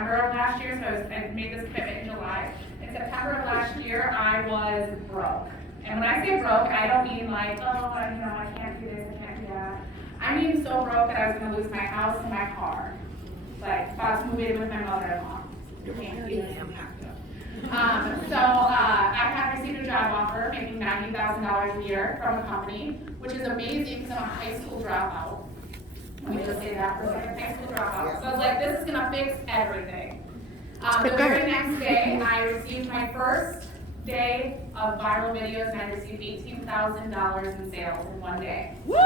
September of last year, so I made this commitment in July. In September of last year, I was broke. And when I say broke, I don't mean like, oh, I can't do this, I can't do that. I mean so broke that I was gonna lose my house and my car. Like, about to move in with my mother-in-law. Can't do this, I'm not good. So I had received a job offer making $90,000 a year from a company, which is amazing because I'm a high school dropout. Let me just say that for a second, high school dropout. So I was like, this is gonna fix everything. The very next day, I received my first day of viral videos and I received $18,000 in sales in one day. Woo!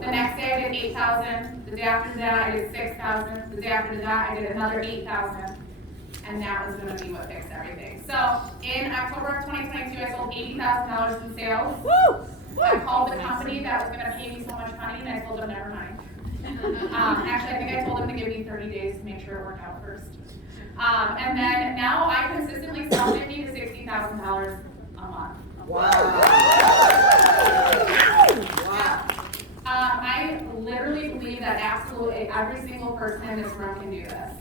The next day I did $8,000. The day after that I did $6,000. The day after that I did another $8,000. And that was going to be what fixed everything. So in October of 2022, I sold $80,000 in sales. Woo! I called the company that was going to pay me so much money, and I told them never mind. Actually, I think I told them to give me 30 days to make sure it worked out first. And then now I consistently sell $50,000 to $60,000 a month. Wow! I literally believe that absolutely every single person in this room can do this.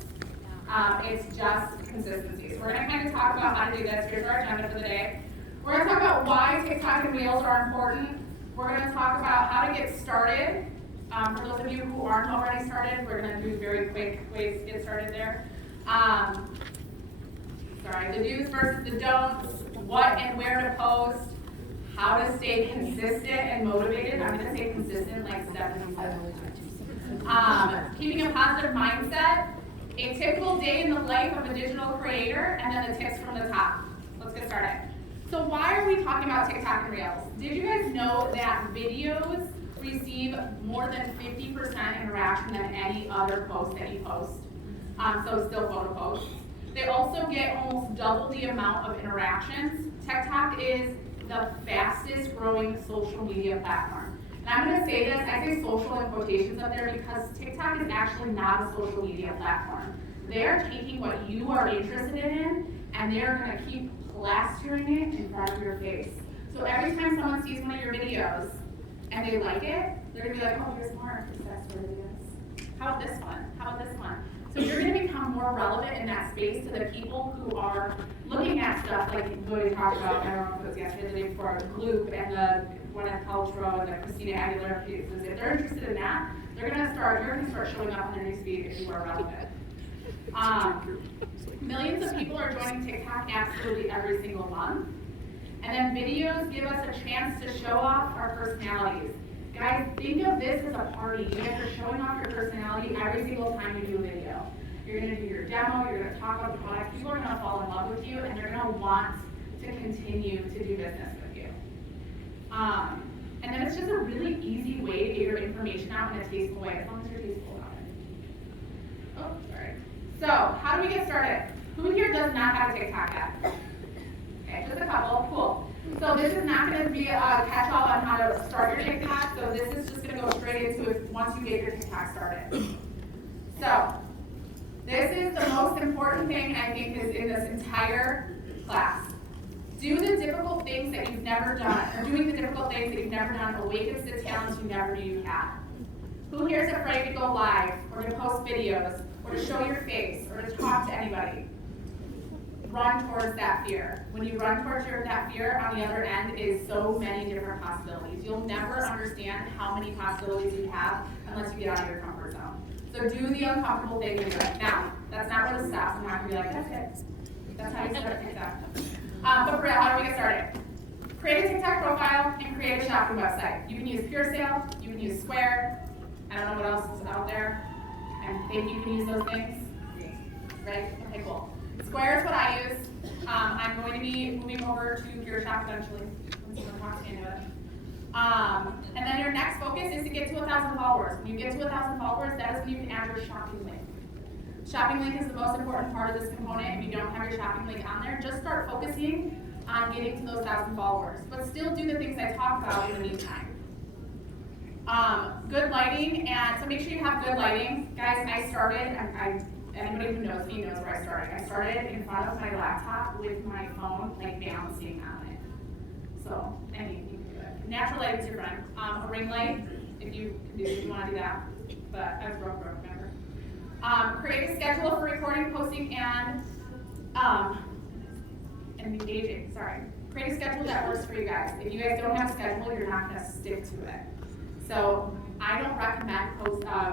It's just consistency. So we're going to kind of talk about how to do this. Here's our agenda for the day. We're going to talk about why TikTok and Reels are important. We're going to talk about how to get started. For those of you who aren't already started, we're going to do very quick ways to get started there. The do's versus the don'ts, what and where to post, how to stay consistent and motivated. I'm going to say consistent like 77 times. Keeping a positive mindset, a typical day in the life of a digital creator, and then the tips from the top. Let's get started. So why are we talking about TikTok and Reels? Did you guys know that videos receive more than 50% interaction than any other post that you post? So still photo posts. They also get almost double the amount of interactions. TikTok is the fastest growing social media platform. And I'm going to say this, I say social in quotations up there because TikTok is actually not a social media platform. They are taking what you are interested in and they're going to keep plastering it in front of your face. So every time someone sees one of your videos and they like it, they're going to be like, oh, here's more success videos. How about this one? How about this one? So you're going to become more relevant in that space to the people who are looking at stuff like what we talked about, I don't know if it was yesterday or the day before, Gloop and the Gwyneth Paltrow and the Christina Aguilera pieces. If they're interested in that, you're going to start showing up on their newsfeed if you are relevant. Millions of people are joining TikTok absolutely every single month. And then videos give us a chance to show off our personalities. Guys, think of this as a party. You guys are showing off your personality every single time you do a video. You're going to do your demo, you're going to talk about the product, people are going to fall in love with you, and they're going to want to continue to do business with you. And then it's just a really easy way to get your information out in a tasteful way, as long as you're tasteful about it. Oh, sorry. So, how do we get started? Who here does not have a TikTok app? Okay, just a couple. Cool. So this is not going to be a catch-all on how to start your TikTok. So this is just going to go straight into it once you get your TikTok started. So this is the most important thing I think is in this entire class. Do the difficult things that you've never done, or doing the difficult things that you've never done awakens the talents you never knew you had. Who here is afraid to go live, or to post videos, or to show your face, or to talk to anybody? Run towards that fear. When you run towards that fear, on the other end is so many different possibilities. You'll never understand how many possibilities you have unless you get out of your comfort zone. So do the uncomfortable thing and do it. Now, that's not where this stops. I'm not going to be like, that's it. That's how you start TikTok. But for real, how do we get started? Create a TikTok profile and create a shopping website. You can use Pure Sale, you can use Square. I don't know what else is out there. I think you can use those things. Right? Okay, cool. Square is what I use. I'm going to be moving over to Pure Shop eventually. Once someone talks me into it. And then your next focus is to get to 1,000 followers. When you get to 1,000 followers, that is when you can add your shopping link. Shopping link is the most important part of this component. If you don't have your shopping link on there, just start focusing on getting to those 1,000 followers. But still do the things I talked about in the meantime. Good lighting, and so make sure you have good lighting. Guys, I started, anybody who knows me knows where I started. I started in front of my laptop with my phone, like balancing on it. So, you can do it. Natural light is your friend. A ring light, if you want to do that. But I was broke, remember? Create a schedule for recording, posting, and engaging. Sorry. Create a schedule that works for you guys. If you guys don't have a schedule, you're not going to stick to it. So I don't recommend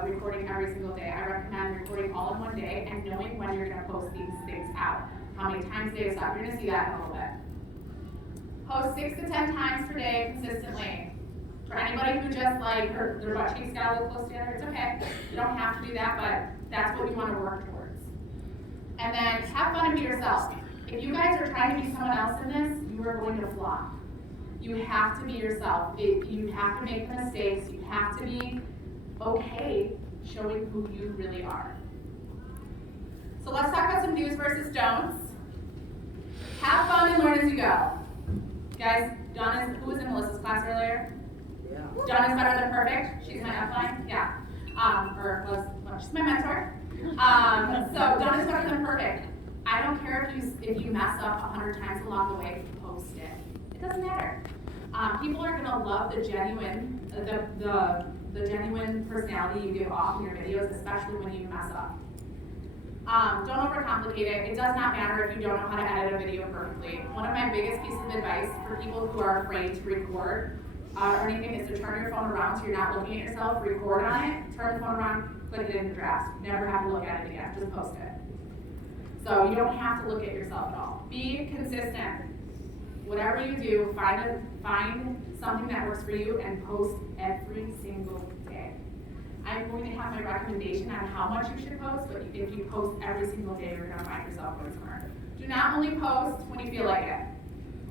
recording every single day. I recommend recording all in one day and knowing when you're going to post these things out. How many times a day is up? You're going to see that in a little bit. Post 6 to 10 times per day consistently. For anybody who just like their butt cheeks got a little close together, it's okay. You don't have to do that, but that's what you want to work towards. And then have fun and be yourself. If you guys are trying to be someone else in this, you are going to flop. You have to be yourself. You have to make the mistakes. You have to be okay showing who you really are. So let's talk about some do's versus don'ts. Have fun and learn as you go. Guys, who was in Melissa's class earlier? Yeah. Dawn is better than perfect. She's my upline. Yeah. She's my mentor. So Dawn is better than perfect. I don't care if you mess up 100 times along the way, post it. It doesn't matter. People are gonna love the genuine personality you give off in your videos, especially when you mess up. Don't overcomplicate it. It does not matter if you don't know how to edit a video perfectly. One of my biggest pieces of advice for people who are afraid to record or anything is to turn your phone around so you're not looking at yourself, record on it, turn the phone around, click it in the drafts. Never have to look at it again, just post it. So you don't have to look at yourself at all. Be consistent. Whatever you do, find something that works for you and post every single day. I'm going to have my recommendation on how much you should post, but if you post every single day, you're going to find yourself going somewhere. Do not only post when you feel like it.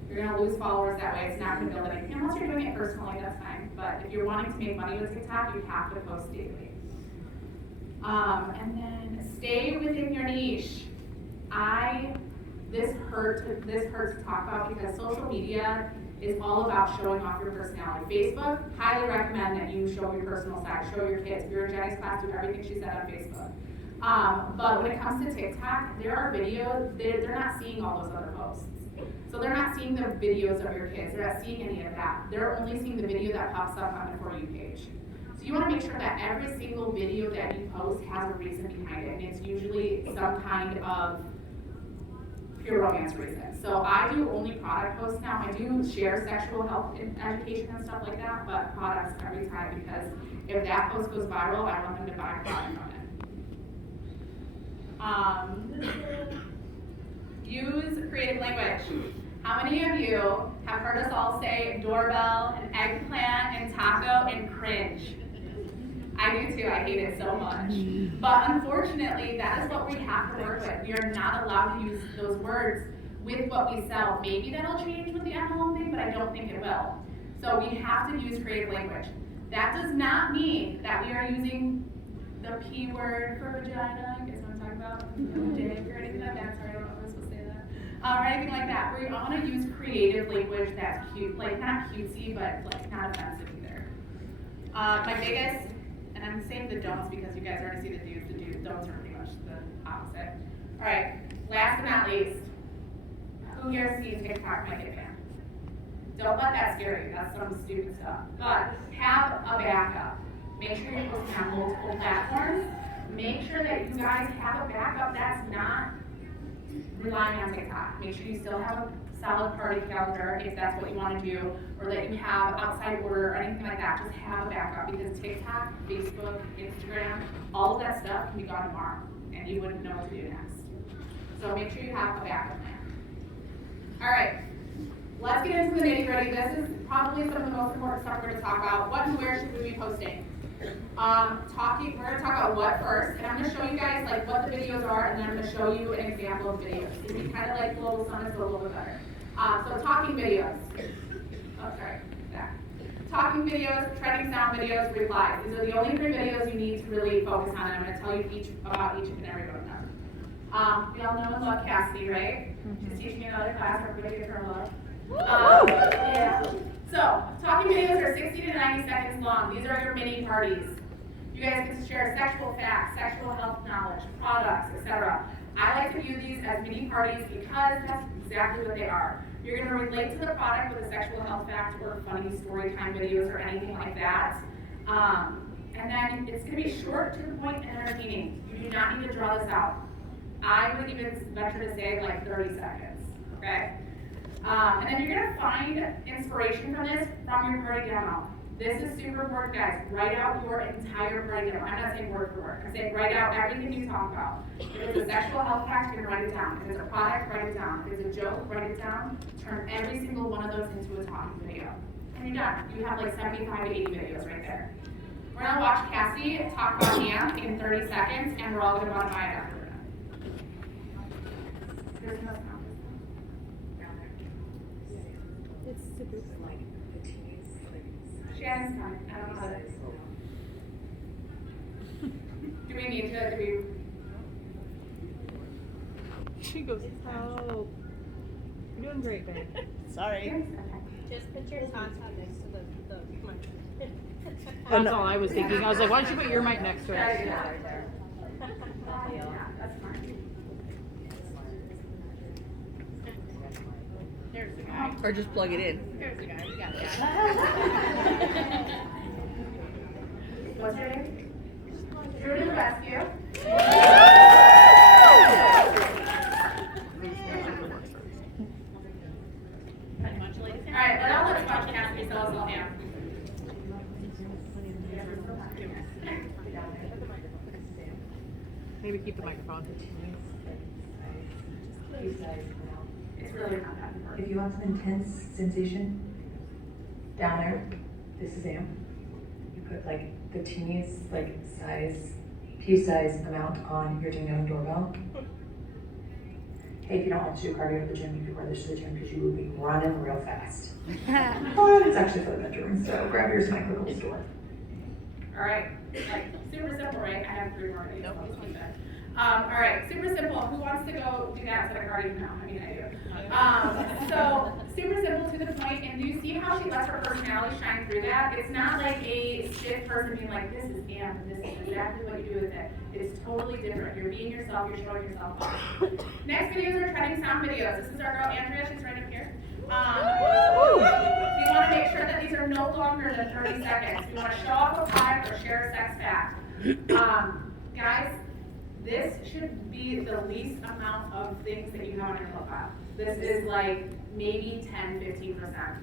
You're going to lose followers that way. It's not going to build anything. Unless you're doing it personally, that's fine. But if you're wanting to make money with TikTok, you have to post daily. And then stay within your niche. This hurts to talk about because social media is all about showing off your personality. Facebook, highly recommend that you show your personal side, show your kids. If you're in Jenny's class, do everything she said on Facebook. But when it comes to TikTok, there are videos, they're not seeing all those other posts. So they're not seeing the videos of your kids. They're not seeing any of that. They're only seeing the video that pops up on the For You page. So you want to make sure that every single video that you post has a reason behind it. And it's usually some kind of pure romance reason. So I do only product posts now. I do share sexual health and education and stuff like that, but products every time because if that post goes viral, I want them to buy a product from it. Use creative language. How many of you have heard us all say doorbell and eggplant and taco and cringe? I do too, I hate it so much. But unfortunately, that is what we have to work with. We are not allowed to use those words with what we sell. Maybe that'll change with the at-home thing, but I don't think it will. So we have to use creative language. That does not mean that we are using the P word for vagina, I guess what I'm talking about, dick or anything like that. Sorry, I don't know if I'm supposed to say that. Or anything like that. We want to use creative language that's cute, like not cutesy, but like not offensive either. My biggest, and I'm saying the don'ts because you guys already see the do's. The don'ts are pretty much the opposite. All right, last but not least, who here has seen TikTok make it banned? Don't let that scare you. That's some stupid stuff. But have a backup. Make sure you're posting on multiple platforms. Make sure that you guys have a backup that's not relying on TikTok. Make sure you still have a solid party calendar if that's what you want to do, or that you have outside order or anything like that. Just have a backup because TikTok, Facebook, Instagram, all of that stuff can be gone tomorrow and you wouldn't know what to do next. So make sure you have a backup plan. All right, let's get into the nitty-gritty. This is probably some of the most important stuff we're going to talk about. What and where should we be posting? We're going to talk about what first, and I'm going to show you guys like what the videos are, and then I'm going to show you an example of videos. It's going to be kind of like Global Summit, so a little bit better. So talking videos. Oh, sorry. Back. Talking videos, trending sound videos, replies. These are the only 3 videos you need to really focus on, and I'm going to tell you about each and every one of them. We all know and love Cassidy, right? She's teaching me another class. Everybody give her a love. Yeah. So, talking videos are 60 to 90 seconds long. These are your mini parties. You guys get to share sexual facts, sexual health knowledge, products, etc. I like to view these as mini parties because that's exactly what they are. You're going to relate to the product with a sexual health fact or funny story time videos or anything like that. And then it's gonna be short, to the point, and entertaining. You do not need to draw this out. I would even venture to say like 30 seconds, okay? And then you're gonna find inspiration from this from your party demo. This is super important, guys. Write out your entire party demo. I'm not saying word for word. I'm saying write out everything you talk about. If it's a sexual health fact, you're gonna write it down. If it's a product, write it down. If it's a joke, write it down. Turn every single one of those into a talking video. And you're done. You have like 75 to 80 videos right there. We're gonna watch Cassie talk about AMP in 30 seconds, and we're all gonna modify it after that. There's no sound. It's super like Shannon's coming. I don't know how that is. Do we need to? Do we? She goes, oh, you're doing great, babe. Sorry. Okay. Just put your tata next to the microphone. That's all I was thinking. I was like, why don't you put your mic next to Yeah, it? yeah, right there. Yeah, that's fine. There's the guy. Or just plug it in. There's the guy. You got that. What's your name? Drew to the rescue. All right, but I'll let watch Cassie tell us all now. Maybe keep the microphone. It's really not that important. If you want some intense sensation down there, this is amp. You put like the teeniest like size, pea size amount on your ding dong doorbell. Hey, if you don't want to do cardio at the gym, you could wear this to the gym because you will be running real fast. But it's actually for the bedroom, so grab yours and click on the store. All right, like super simple, right? I have 3 more videos. I'll just keep that. All right, super simple. Who wants to go do that instead of cardio now? I mean, I do. So super simple, to the point, and do you see how she lets her personality shine through that? It's not like a stiff person being like, this is amp, and this is exactly what you do with it. It's totally different. You're being yourself, you're showing yourself off. Next videos are trending sound videos. This is our girl Andrea, she's right up here. We want to make sure that these are no longer than 30 seconds. We want to show off a product or share a sex fact. Guys, this should be the least amount of things that you have on your profile. This is like maybe 10-15%.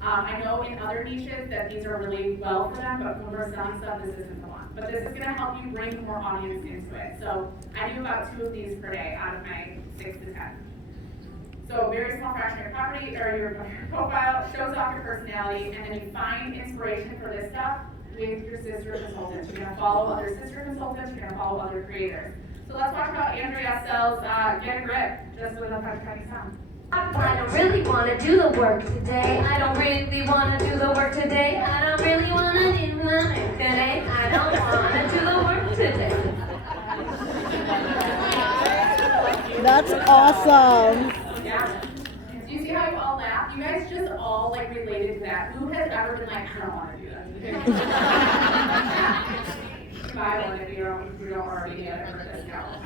I know in other niches that these are really well for them, but when we're selling stuff, this isn't the one. But this is going to help you bring more audience into it. So I do about 2 of these per day out of my 6 to 10. So very small fraction of your property or your profile shows off your personality, and then you find inspiration for this stuff with your sister consultants. You're gonna follow other sister consultants, you're gonna follow other creators. So let's watch how Andrea sells Get a Grip, just with a funny sound. I don't really want to do the work today. I don't really want to do the work today. I don't really want to do the work today. I don't want to do the work today. That's awesome. Yeah. Do you see how you all laugh? You guys just all like related to that. Who has ever been like, I don't want to do that? Buy one if you don't already get it for discount.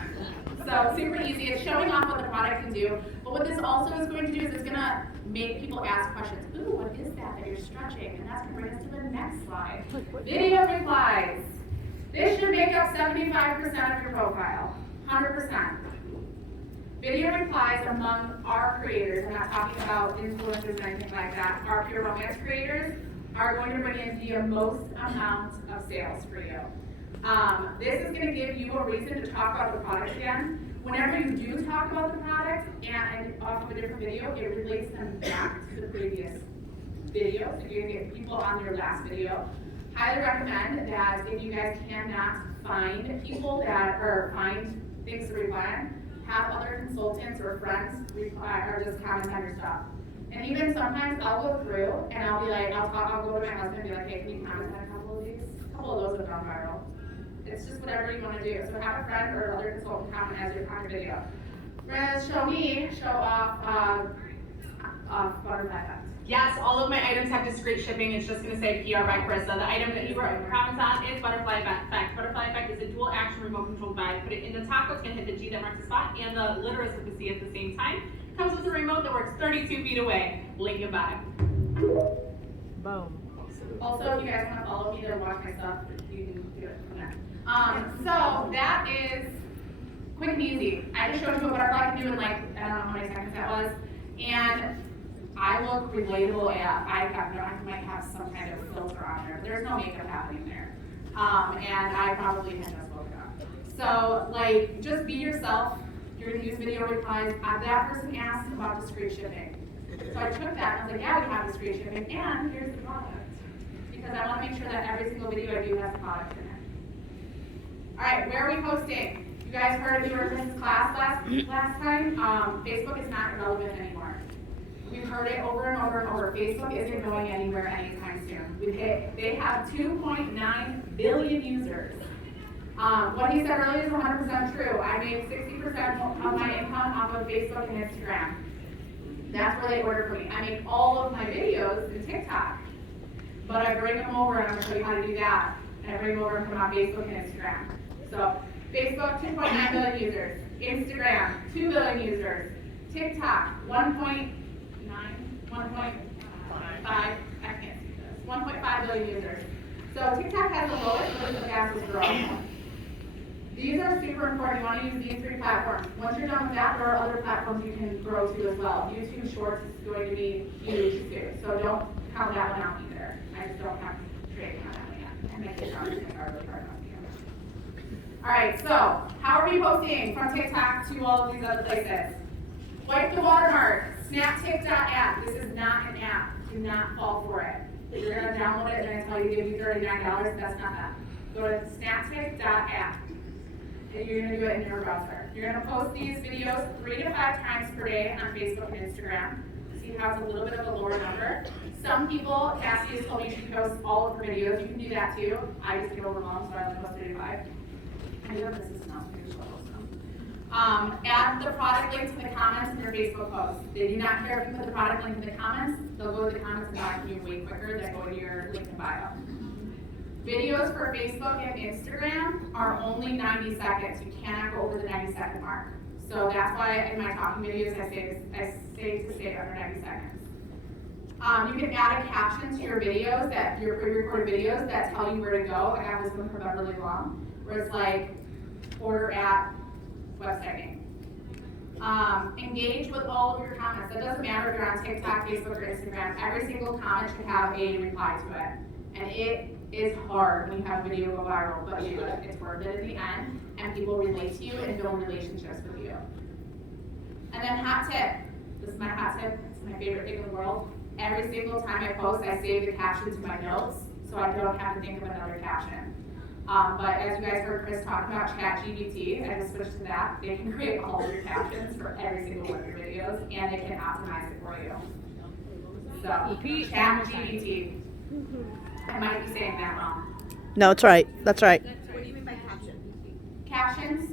So super easy. It's showing off what the product can do. But what this also is going to do is it's going to make people ask questions. Ooh, what is that you're stretching? And that's going to bring us to the next slide. Video replies. This should make up 75% of your profile. 100%. Video replies among our creators, I'm not talking about influencers or anything like that, our pure romance creators are going to bring in the most amount of sales for you. This is going to give you a reason to talk about the product again. Whenever you do talk about the product and off of a different video, it relates them back to the previous video, so you're going to get people on your last video. Highly recommend that if you guys cannot find people or find things to reply on, have other consultants or friends reply or just comment on your stuff. And even sometimes I'll go through and I'll be like, I'll go to my husband and be like, hey, can you comment on a couple of these? A couple of those have gone viral. It's just whatever you want to do. So have a friend or other consultant comment as you're on your video. We're gonna show off butterfly effect. Yes, all of my items have discreet shipping. It's just going to say PR by Karissa. The item that you wrote comments on is Butterfly Effect. Butterfly Effect is a dual action remote controlled bag. Put it in the top, it's going to hit the G that marks the spot, and the clitoris with the C at the same time. Comes with a remote that works 32 feet away. Link in bio. Boom. Also, if you guys want to follow me to watch my stuff, you can do it from there. So that is quick and easy. I just showed you what butterfly can do in like, I don't know how many seconds that was. And I look relatable AF. I might have some kind of filter on there. There's no makeup happening there. And I probably had just woken up. So like, just be yourself. You're gonna use video replies. That person asked about discrete shipping. So I took that and I was like, yeah, we have discrete shipping, and here's the product. Because I want to make sure that every single video I do has a product in it. All right, where are we posting? You guys heard of your business class last time? Facebook is not relevant anymore. We've heard it over and over and over. Facebook isn't going anywhere anytime soon. They have 2.9 billion users. What he said earlier is 100% true. I make 60% of my income off of Facebook and Instagram. That's where they order for me. I make all of my videos in TikTok, but I bring them over and I'm going to show you how to do that. And I bring them over and put them on Facebook and Instagram. So Facebook, 2.9 billion users. Instagram, 2 billion users. TikTok, 1.5, I can't see this, 1.5 billion users. So TikTok has the lowest, but it's the fastest growing. These are super important. You want to use these 3 platforms. Once you're done with that, there are other platforms you can grow to as well. YouTube Shorts is going to be huge too, so don't count that one out either. I just don't have trading on that one yet. And my kids are really hard on camera. All right, so how are we posting from TikTok to all of these other places? Wipe the watermark. SnapTik.app. This is not an app. Do not fall for it. You're going to download it and then tell you to give you $39. That's not that. Go to SnapTik.app. You're going to do it in your browser. You're going to post these videos 3 to 5 times per day on Facebook and Instagram. See how it's a little bit of a lower number. Some people, Cassie has told me she posts all of her videos. You can do that too. I just get overwhelmed, so I only post 3 to 5. I do have this is not add the product link to the comments in your Facebook post. They do not care if you put the product link in the comments. They'll go to the comments and buy from you way quicker than go to your link in bio. Videos for Facebook and Instagram are only 90 seconds. You cannot go over the 90-second mark. So that's why in my talking videos I say to stay under 90 seconds. You can add a caption to your videos, that your pre-recorded videos that tell you where to go. I got this one from Beverly Long, where it's like order at website name. Engage with all of your comments. It doesn't matter if you're on TikTok, Facebook, or Instagram. Every single comment should have a reply to it. And it is hard when you have a video go viral, but you do it. It's worth it in the end, and people relate to you and build relationships with you. And then hot tip. This is my hot tip. It's my favorite thing in the world. Every single time I post, I save the caption to my notes, so I don't have to think of another caption. But as you guys heard Chris talk about ChatGPT, I just switched to that. They can create all of your captions for every single one of your videos, and they can optimize it for you. So, ChatGPT. I might be saying that wrong. No, it's right. That's right. What do you mean by caption? Captions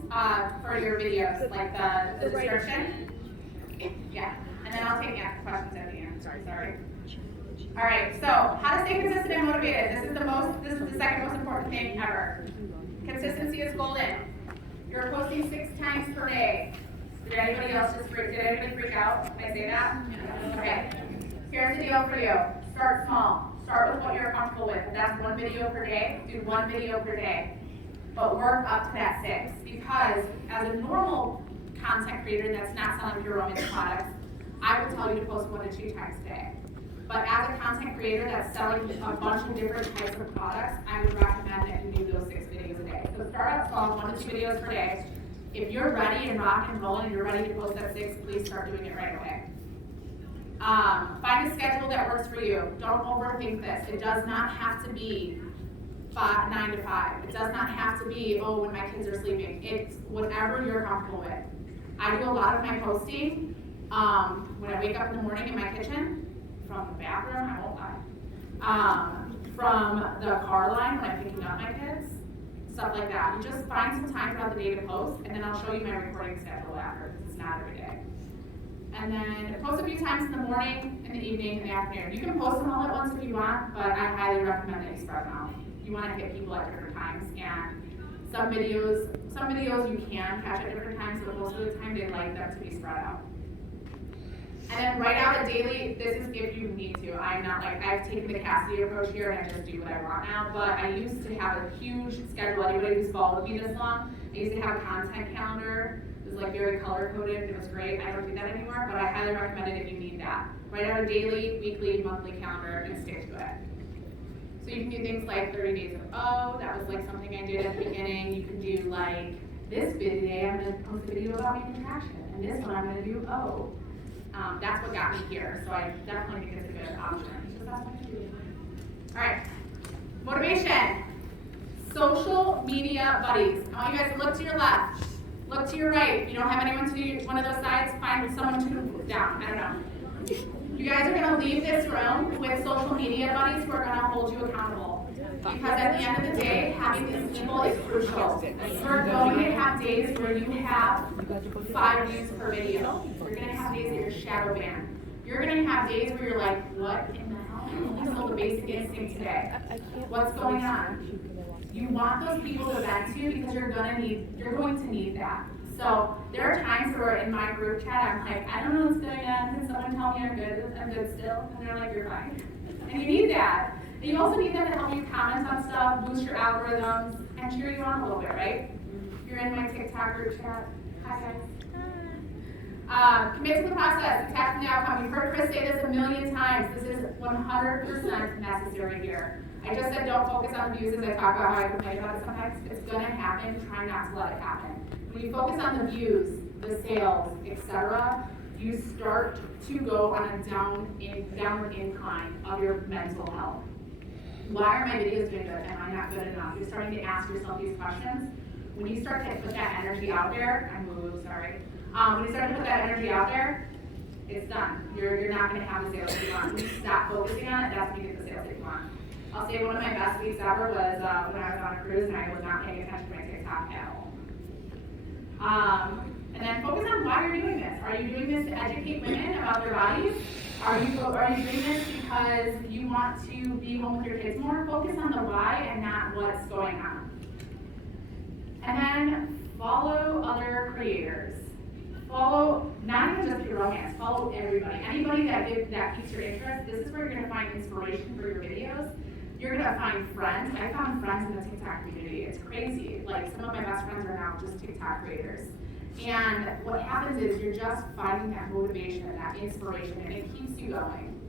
for your videos, like the description. Yeah, and then I'll take questions at the end. Sorry. All right, so how to stay consistent and motivated. This is the second most important thing ever. Consistency is golden. You're posting 6 times per day. Did anybody freak out when I say that? Okay. Here's the deal for you. Start small. Start with what you're comfortable with. If that's 1 video per day, do 1 video per day. But work up to that 6. Because as a normal content creator that's not selling pure romance products, I would tell you to post 1 to 2 times a day. But as a content creator that's selling a bunch of different types of products, I would recommend that you do those 6 videos a day. So start out small, 1 to 2 videos per day. If you're ready and rock and roll and you're ready to post that 6, please start doing it right away. Find a schedule that works for you. Don't overthink this. It does not have to be 9 to 5. It does not have to be, when my kids are sleeping. It's whatever you're comfortable with. I do a lot of my posting when I wake up in the morning in my kitchen, from the bathroom, I won't lie, from the car line when I'm picking up my kids, stuff like that. You just find some time throughout the day to post, and then I'll show you my recording schedule after, because it's not every day. And then post a few times in the morning, in the evening, in the afternoon. You can post them all at once if you want, but I highly recommend that you spread them out. You want to hit people at different times, and some videos you can catch at different times, but most of the time they like them to be spread out. And then write out a daily, this is if you need to. I'm not like, I've taken the Cassidy approach here and I just do what I want now, but I used to have a huge schedule. Anybody who's followed me this long, I used to have a content calendar. It was like very color coded, it was great. I don't do that anymore, but I highly recommend it if you need that. Write out a daily, weekly, monthly calendar and stick to it. So you can do things like 30 days of that was like something I did at the beginning. You can do like, this video, I'm gonna post a video about making contraction, and this one I'm gonna do that's what got me here, so I definitely think it's a good option. So that's what I do. All right, motivation. Social media buddies. I want you guys to look to your left, look to your right. If you don't have anyone to do one of those sides, find someone to do down. I don't know. You guys are gonna leave this room with social media buddies who are gonna hold you accountable. Because at the end of the day, having these people is crucial. You're going to have days where you have 5 views per video. You're going to have days that you're shadow banned. You're going to have days where you're like, what in the hell? I sold the basic instinct today. What's going on? You want those people to vent to you because you're going to need that. So there are times where in my group chat, I'm like, I don't know what's going on. Can someone tell me I'm good still? And they're like, you're fine. And you need that. And you also need them to help you comment on stuff, boost your algorithms, and cheer you on a little bit, right? You're in my TikTok group chat. Hi, guys. Commit to the process, detach from the outcome. You've heard Chris say this a million times. This is 100% necessary here. I just said don't focus on the views as I talk about how I complain about it sometimes. It's going to happen. Try not to let it happen. When you focus on the views, the sales, etc., you start to go on a downward incline of your mental health. Why are my videos doing good? Am I not good enough? You're starting to ask yourself these questions. When you start to put that energy out there, when you start to put that energy out there, it's done. You're not going to have the sales that you want. When you stop focusing on it, that's when you get the sales that you want. I'll say one of my best weeks ever was when I was on a cruise and I was not paying attention to my TikTok at all. And then focus on why you're doing this. Are you doing this to educate women about their bodies? Are you doing this because you want to be home with your kids more? Focus on the why and not what's going on. And then follow other creators. Follow, not even just your romance, follow everybody. Anybody that piques your interest, this is where you're going to find inspiration for your videos. You're going to find friends. I found friends in the TikTok community. It's crazy. Like, some of my best friends are now just TikTok creators. And what happens is you're just finding that motivation, that inspiration, and it keeps you going.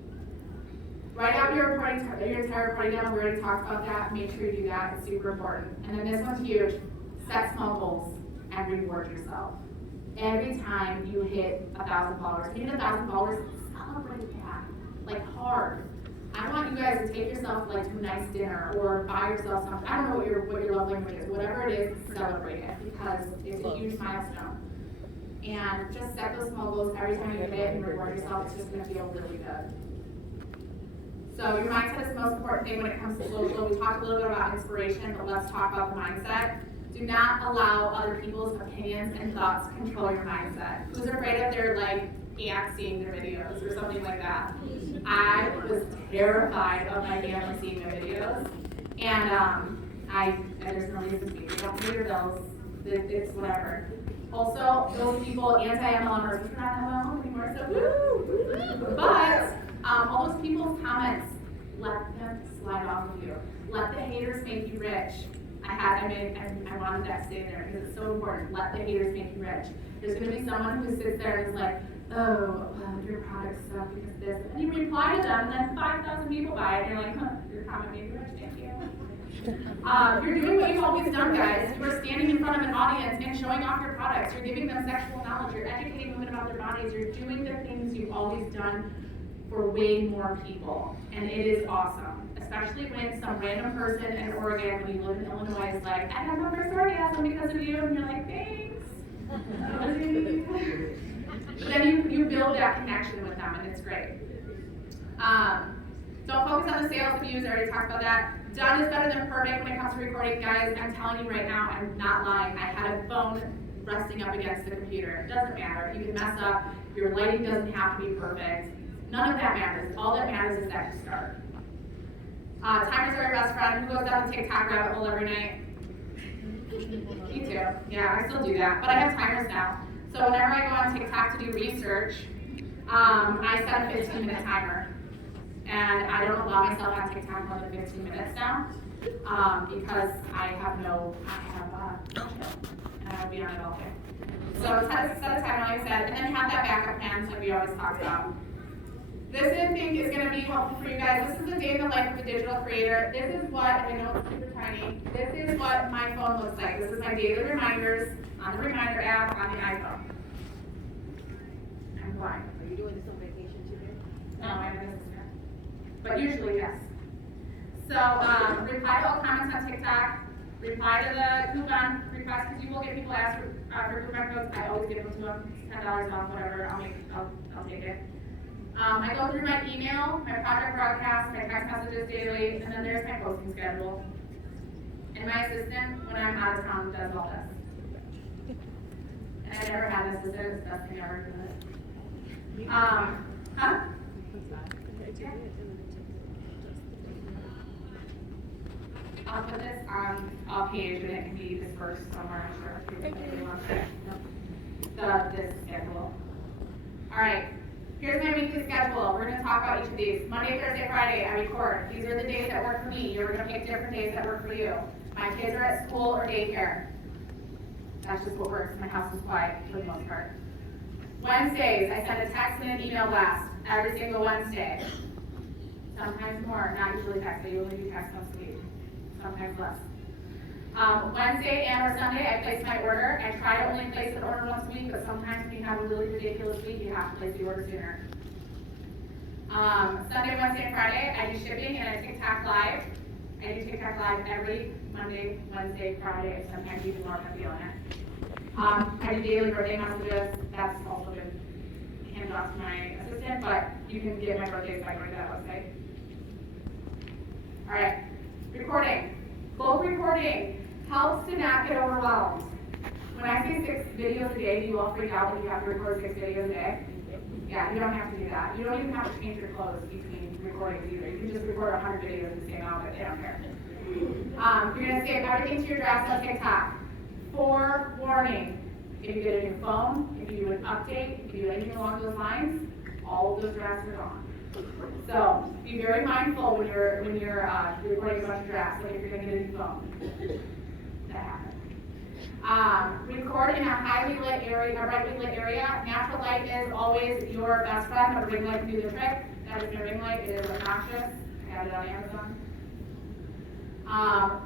Write out your entire party down. We already talked about that. Make sure you do that. It's super important. And then this one's huge. Set small goals and reward yourself. Every time you hit 1,000 followers, even 1,000 followers, celebrate that. Like, hard. I want you guys to take yourself like to a nice dinner or buy yourself something. I don't know what your love language is. Whatever it is, celebrate it because it's a huge milestone. And just set those small goals every time you hit it and reward yourself. It's just going to feel really good. So your mindset is the most important thing when it comes to social. We talked a little bit about inspiration, but let's talk about the mindset. Do not allow other people's opinions and thoughts control your mindset. Who's afraid of their aunt seeing their videos or something like that? I was terrified of my family seeing my videos, and there's no reason to be. You don't pay your bills. It's whatever. Also, those people, anti-MLMers, which are not MLM anymore, so woo! But all those people's comments, let them slide off of you. Let the haters make you rich. I wanted that to stay there because it's so important. Let the haters make you rich. There's going to be someone who sits there and is like, oh, well, your products suck because of this. And you reply to them, and then 5,000 people buy it, and you're like, huh, your comment made me rich, thank you. You're doing what you've always done, guys. You are standing in front of an audience and showing off your products. You're giving them sexual knowledge. You're educating women about their bodies. You're doing the things you've always done for way more people. And it is awesome. Especially when some random person in Oregon, when you live in Illinois, is like, I have my first orgasm because of you. And you're like, thanks. But then you build that connection with them, and it's great. Don't focus on the sales views. I already talked about that. Done is better than perfect when it comes to recording, guys. I'm telling you right now, I'm not lying. I had a phone resting up against the computer. It doesn't matter. You can mess up. Your lighting doesn't have to be perfect. None of that matters. All that matters is that you start. Timers are your best friend. Who goes down the TikTok rabbit hole every night? Me too. Yeah, I still do that. But I have timers now. So whenever I go on TikTok to do research, I set a 15-minute timer. And I don't allow myself on TikTok more than 15 minutes now, because I have and I would be on it all day. So set a timer, like I said, and then have that backup plan like we always talk about. This, I think, is going to be helpful for you guys. This is the day in the life of a digital creator. This is what, I know it's super tiny, this is what my phone looks like. This is my daily reminders on the reminder app on the iPhone. I'm blind. Are you doing this on vacation today? No, I have a business here. But usually, yes. So, reply to all comments on TikTok, reply to the coupon request, because you will get people ask for coupon codes. I always give them to them, $10 off, whatever, I'll take it. I go through my email, my project broadcast, my text messages daily, and then there's my posting schedule. And my assistant, when I'm out of town, does all this. And I never had an assistant, it's the best thing ever for this. Huh? I'll put this on a page and it can be dispersed somewhere, I'm sure. If you really want it. This schedule. All right. Here's my weekly schedule. We're going to talk about each of these. Monday, Thursday, Friday, I record. These are the days that work for me. You're going to pick different days that work for you. My kids are at school or daycare. That's just what works. My house is quiet for the most part. Wednesdays, I send a text and an email blast every single Wednesday. Sometimes more, not usually text. I usually do text once a week. Sometimes less. Wednesday and or Sunday, I place my order. I try to only place an order once a week, but sometimes when you have a really ridiculous week, you have to place the order sooner. Sunday, Wednesday, and Friday, I do shipping and I TikTok live. I do TikTok live every Monday, Wednesday, Friday, and sometimes even more if I'm feeling it. I do daily birthday messages. That's also been handed off to my assistant, but you can get my birthdays by going to that website. All right, recording. Bulk recording helps to not get overwhelmed. When I say 6 videos a day, do you all freak out when you have to record 6 videos a day? Yeah, you don't have to do that. You don't even have to change your clothes between recordings either. You can just record 100 videos in the same outfit. They don't care. You're going to save everything to your drafts on TikTok. Forewarning. If you get a new phone, if you do an update, if you do anything along those lines, all of those drafts are gone. So be very mindful when you're recording a bunch of drafts, like if you're going to get a new phone. That happens. Record in a highly lit area, a brightly lit area. Natural light is always your best friend, but a ring light can do the trick. That is my ring light. It is obnoxious. I got it on Amazon.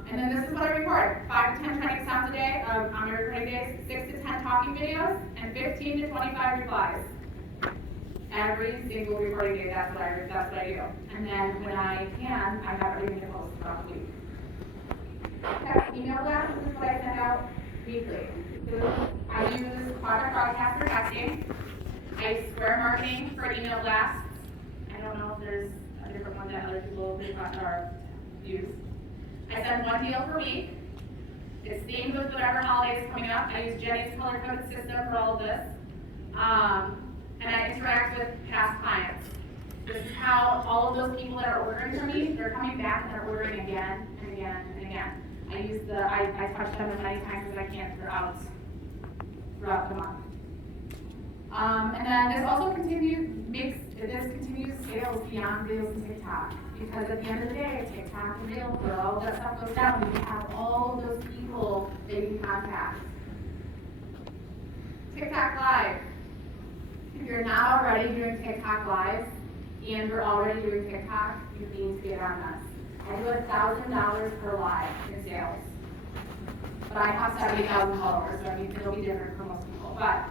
And then this is what I record. 5 to 10 trending sounds a day on my recording days, 6 to 10 talking videos, and 15 to 25 replies. Every single recording day, that's what I do. And then when I can, I have everything to post throughout the week. Text email blast, this is what I send out weekly. I use product broadcast for texting. I use Square Marketing for email blasts. I don't know if there's a different one that other people use. I send one deal per week. It's themed with whatever holiday is coming up. I use Jenny's color-coded system for all of this. And I interact with past clients. This is how all of those people that are ordering from me, they're coming back and they're ordering again and again and again. I touch them as many times as I can throughout the month. And then this also continues sales beyond Reels and TikTok. Because at the end of the day, TikTok and Reels, where all that stuff goes down, you have all of those people that you can contact. TikTok Live. If you're not already doing TikTok Lives and you're already doing TikTok, you need to get on this. I do $1,000 per live in sales. But I have 70,000 followers, so I mean, it'll be different for most people. But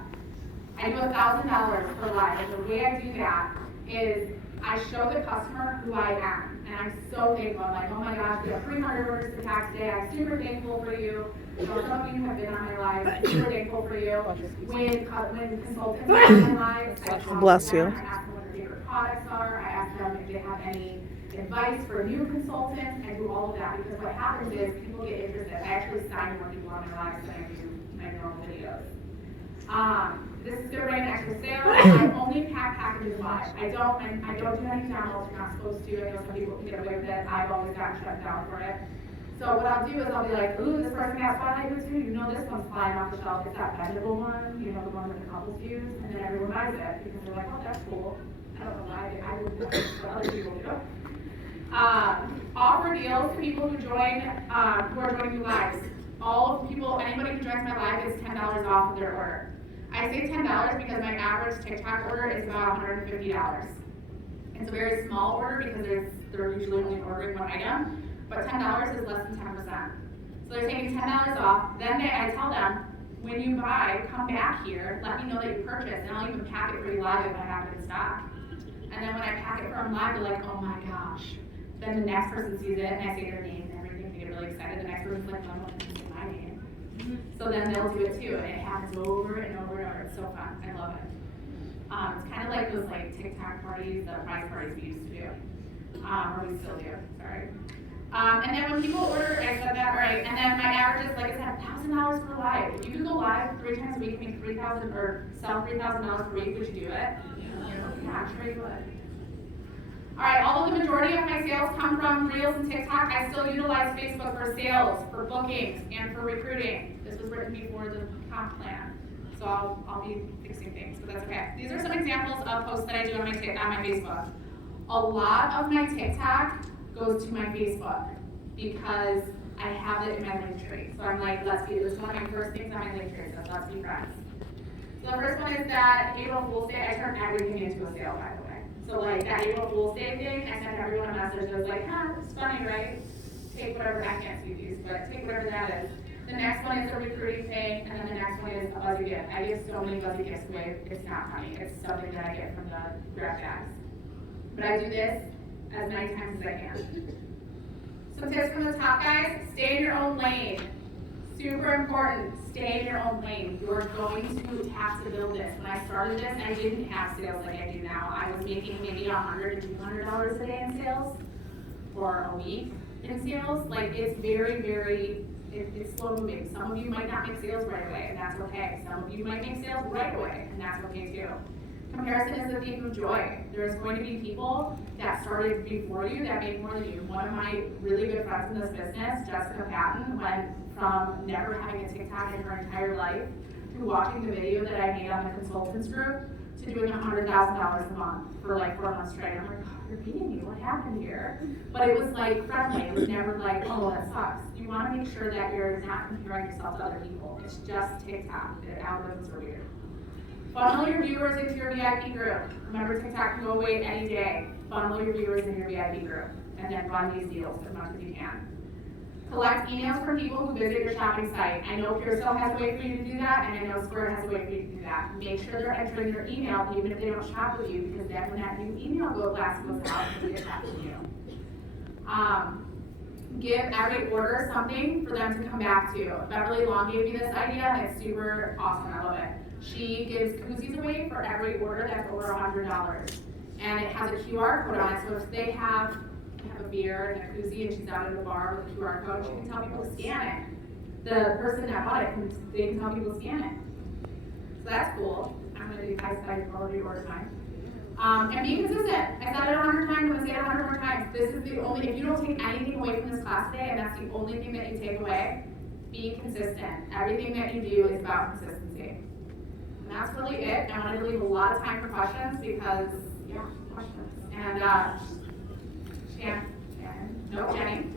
I do $1,000 per live. And the way I do that is I show the customer who I am. And I'm so thankful. I'm like, oh my gosh, we have 300 orders to pack today. I'm super thankful for you. Some of you have been on my lives. I'm super thankful for you. When consultants are on my lives, I talk Bless to them. you. I ask them what their favorite products are. I ask them if they have any advice for new consultants. I do all of that because what happens is people get interested. I actually sign more people on my lives than I do my normal videos. This is going to bring an extra sale. I only pack packages live. I don't do any downloads. You're not supposed to. I know some people can get away with it. I've always gotten shut down for it. So what I'll do is I'll be like, ooh, this person got spotlight here too. You know this one's flying off the shelf. It's that bendable one, you know, the one that the couples use. And then everyone buys it because they're like, oh, that's cool. I don't know why I would do it, but other people do. Offer deals to people who join, who are joining the lives. All people, anybody who joins my live gets $10 off of their order. I say $10 because my average TikTok order is about $150. It's a very small order because they're usually only ordering one item, but $10 is less than 10%. So they're taking $10 off. Then I tell them, when you buy, come back here, let me know that you purchased, and I'll even pack it for you live if I have it in stock. And then when I pack it for them live, they're like, oh my gosh. Then the next person sees it, and I say their name and everything, they get really excited. The next person's like, no, I'm going to say my name. So then they'll do it too, and it happens over and over and over. It's so fun. I love it. It's kind of like those like TikTok parties, the prize parties we used to do, or we still do. Sorry. And then when people order, I said that right. And then my average is, like I said, $1,000 per live. If you could go live 3 times a week, make $3,000 or sell $3,000 per week, would you do it? Yeah, I'm sure you would. All right, although the majority of my sales come from Reels and TikTok, I still utilize Facebook for sales, for bookings, and for recruiting. This was written before the comp plan, so I'll be fixing things, but that's okay. These are some examples of posts that I do on my Facebook. A lot of my TikTok goes to my Facebook because I have it in my link tree. So I'm like, this is one of my first things on my link tree, so let's be friends. So the first one is that April Fool's Day, I turn everything into a sale, by the way. So like that April Fool's Day thing, I sent everyone a message that was like, it's funny, right? Take whatever, I can't see these, but take whatever that is. The next one is a recruiting thing, and then the next one is a buzzy gift. I give so many buzzy gifts away, it's not funny. It's something that I get from the grab bags. But I do this as many times as I can. Some tips from the top, guys. Stay in your own lane. Super important. Stay in your own lane. You're going to have to build this. When I started this, I didn't have sales like I do now. I was making maybe $100 to $200 a day in sales, or a week in sales. Like, it's very, very, it's slow moving. Some of you might not make sales right away, and that's okay. Some of you might make sales right away, and that's okay too. Comparison is the thief of joy. There's going to be people that started before you that make more than you. One of my really good friends in this business, Jessica Patton, went from never having a TikTok in her entire life to watching the video that I made on the consultants group to doing $100,000 a month for like 4 months straight. I'm like, oh, you're beating me. What happened here? But it was like friendly. It was never like, oh, that sucks. You want to make sure that you're not comparing yourself to other people. It's just TikTok. The algorithms are weird. Funnel your viewers into your VIP group. Remember, TikTok can go away any day. Funnel your viewers in your VIP group, and then run these deals as much as you can. Collect emails from people who visit your shopping site. I know Karissa has a way for you to do that, and I know Square has a way for you to do that. Make sure they're entering their email, even if they don't shop with you, because then when that new email blast goes out, they get that from you. Give every order something for them to come back to. Beverly Long gave me this idea, and it's super awesome. I love it. She gives koozies away for every order that's over $100. And it has a QR code on it, so if they have a beer and a koozie and she's out at the bar with a QR code, she can tell people to scan it. The person that bought it, they can tell people to scan it. So that's cool. I'm going to do high quality order time. And be consistent. I said it 100 times, I'm going to say it 100 more times. This is the only, if you don't take anything away from this class today, and that's the only thing that you take away, be consistent. Everything that you do is about consistency. And that's really it. I wanted to leave a lot of time for questions because, yeah, questions. And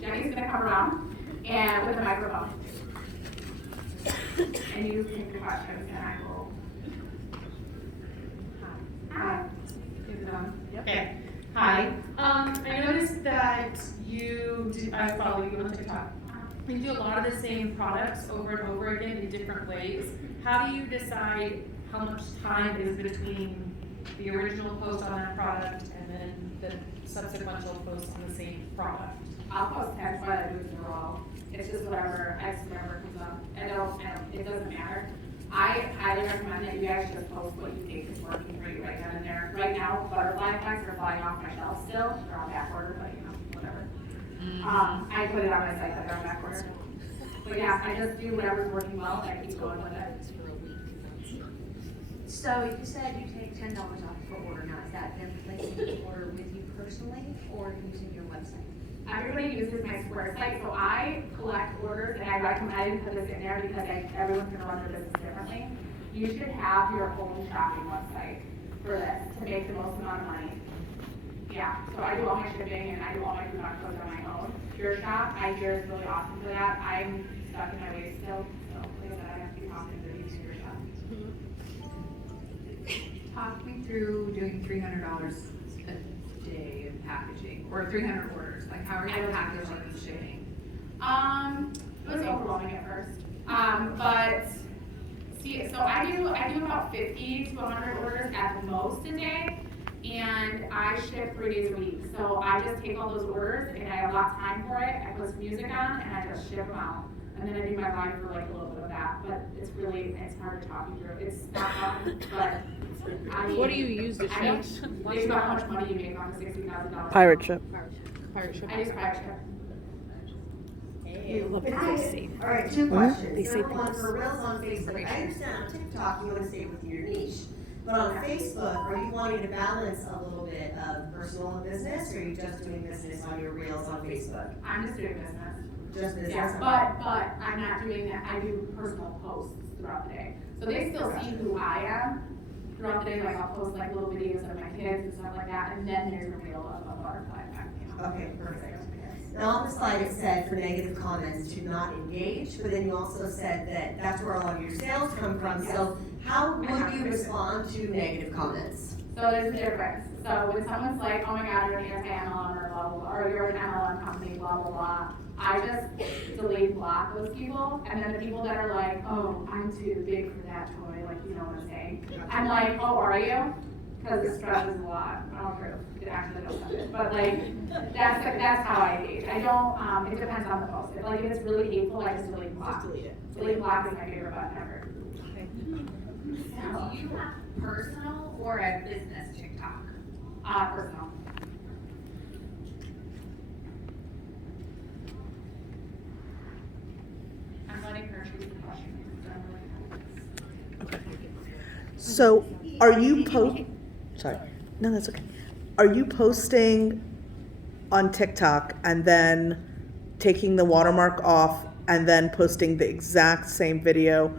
Jenny's gonna come around and with a microphone. And you can do questions and I will. Hi. Is it on? Yep. Okay. Hi. I noticed that I follow you on TikTok. You do a lot of the same products over and over again in different ways. How do you decide how much time is between the original post on that product and then the subsequent post on the same product? I'll post 10 what I do is raw. It's just whatever comes up. It doesn't matter. I highly recommend that you guys just post what you think is working for you right then and there. Right now, butterfly effects are flying off my shelf still. They're on back order, but whatever. I put it on my site that they're on back order. But yeah, I just do whatever's working well and I keep going with it. So you said you take $10 off per order. Now, is that them placing the order with you personally or using your website? everybody uses my Square site, so I collect orders, and I didn't put this in there because everyone's gonna run their business differently. You should have your own shopping website for this, to make the most amount of money. Yeah, so I do all my shipping and I do all my coupon codes on my own. Your shop, I hear is really awesome for that. I'm stuck in my ways still, so like I said, I have to be confident that you do your shop. Talk me through doing $300 a day in packaging, or 300 orders, like how are you packaging and shipping? It was overwhelming at first. But see, so I do about 50 to 100 orders at the most a day, and I ship 3 days a week. So I just take all those orders and I have a lot of time for it. I put some music on and I just ship them out. And then I do my line for like a little bit of that, but it's hard to talk you through. It's not fun, but What do you use to I ship? don't think about how much money you make off of $60,000. Pirate ship. Pirate ship. I use pirate ship. All right, two questions. They say Number one, for Reels on Facebook, I understand on TikTok you want to stay with your niche, but on Facebook, are you wanting to balance a little bit of personal and business, or are you just doing business on your Reels on Facebook? I'm just doing business. Just business? Yeah, but I'm not doing that. I do personal posts throughout the day. So they still see who I am throughout the day. Like I'll post like little videos of my kids and stuff like that, and then there's a reel of a butterfly effect. Okay, perfect. Now on the slide it said for negative comments to not engage, but then you also said that that's where all of your sales come from. So how would you respond to negative comments? So there's a difference. So when someone's like, oh my God, you're an anti-MLM or blah, blah, blah, or you're an MLM company, blah, blah, blah, I just delete and block those people. And then the people that are like, oh, I'm too big for that toy, like, you know what I'm saying? I'm like, oh, are you? Because it stresses a lot. I don't care if it actually doesn't. But like, that's how I engage. I don't, it depends on the post. If it's really hateful, I just delete and block. Just delete it. Delete and block is my favorite button ever. Do you have personal or a business TikTok? Personal. I'm letting her choose the question. So, are you Sorry, no, that's okay. Are you posting on TikTok and then taking the watermark off and then posting the exact same video